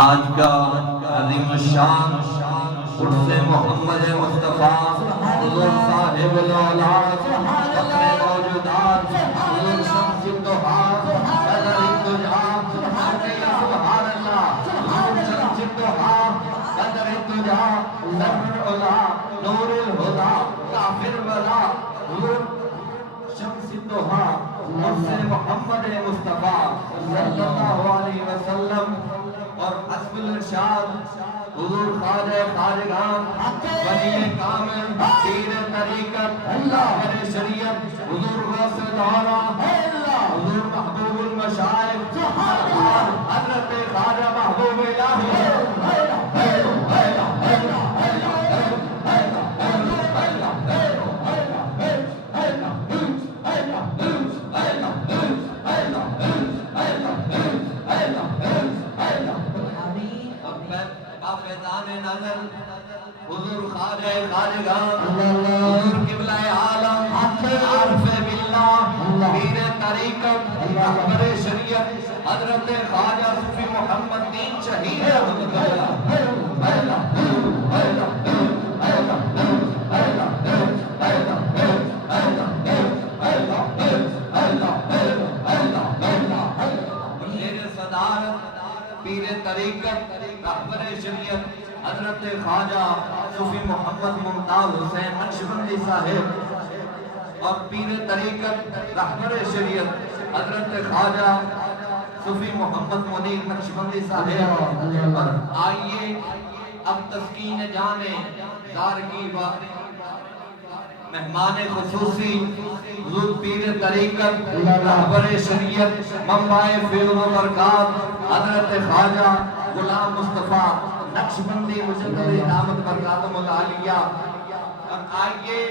آج کا عظیم الشان عرس محمد مصطفیٰ حضور صاحب الاولاد فخر موجودات حضور شمس الضحیٰ بدر الدجیٰ سبحان اللہ حضور شمس الضحیٰ بدر الدجیٰ سر العلا نور الہدیٰ کافر ولا حضور شمس الضحیٰ عرس محمد مصطفیٰ صلی اللہ علیہ وسلم اور حسب الارشاد حضور خواجہ خواجگان ولی کامل پیر طریقت راہبر شریعت حضور غوث دورہ حضور محبوب المشائخ حضرت خواجہ محبوب الہی حضور خواجہ خواجگان حضور قبلہ عالم عارف باللہ پیر طریقت راہبر شریعت حضرت خواجہ صوفی محمد دین شہید رحمۃ صدارت پیر طریقت راہبر شریعت حضرت خواجہ صوفی محمد ممتاز حسین نقشبندی صاحب اور پیر طریقت راہبر شریعت حضرت خواجہ صوفی محمد منیر نقشبندی صاحب اور آئیے اب تسکین جانے زار کی باتیں مہمان خصوصی حضور پیر طریقت راہبر شریعت منبع فیض و برکات حضرت خواجہ غلام مصطفیٰ نقشبندی مجدد دامت برکاتہ العالیہ اور آئیے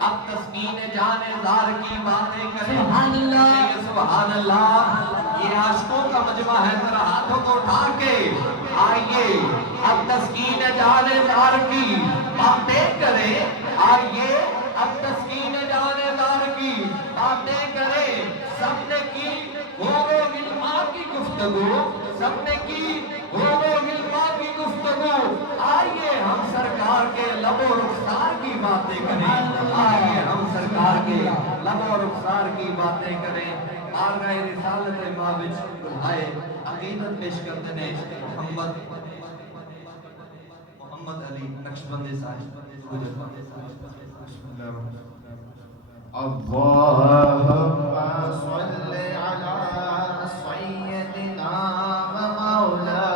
اب تسکین جان زار کی باتیں کریں سبحان اللہ سبحان اللہ یہ عاشقوں کا مجمع ہے ذرا ہاتھوں کو اٹھا کے آئیے اب تسکین جان زار کی باتیں کریں آئیے اب تسکین جان زار کی باتیں کریں سب نے کی ہوگو علماء کی گفتگو سب نے کی ہوگو علماء کی گفتگو آئیے ہم سرکار کے لب و رخسار کی باتیں کریں آئیے ہم سرکار کے لب و رخسار کی باتیں کریں آرگاہ رسالت مابج بلھائے عقیدت پیش کرتے ہیں محمد علی نقشبندی صاحب اللهم صل على سيدنا ومولانا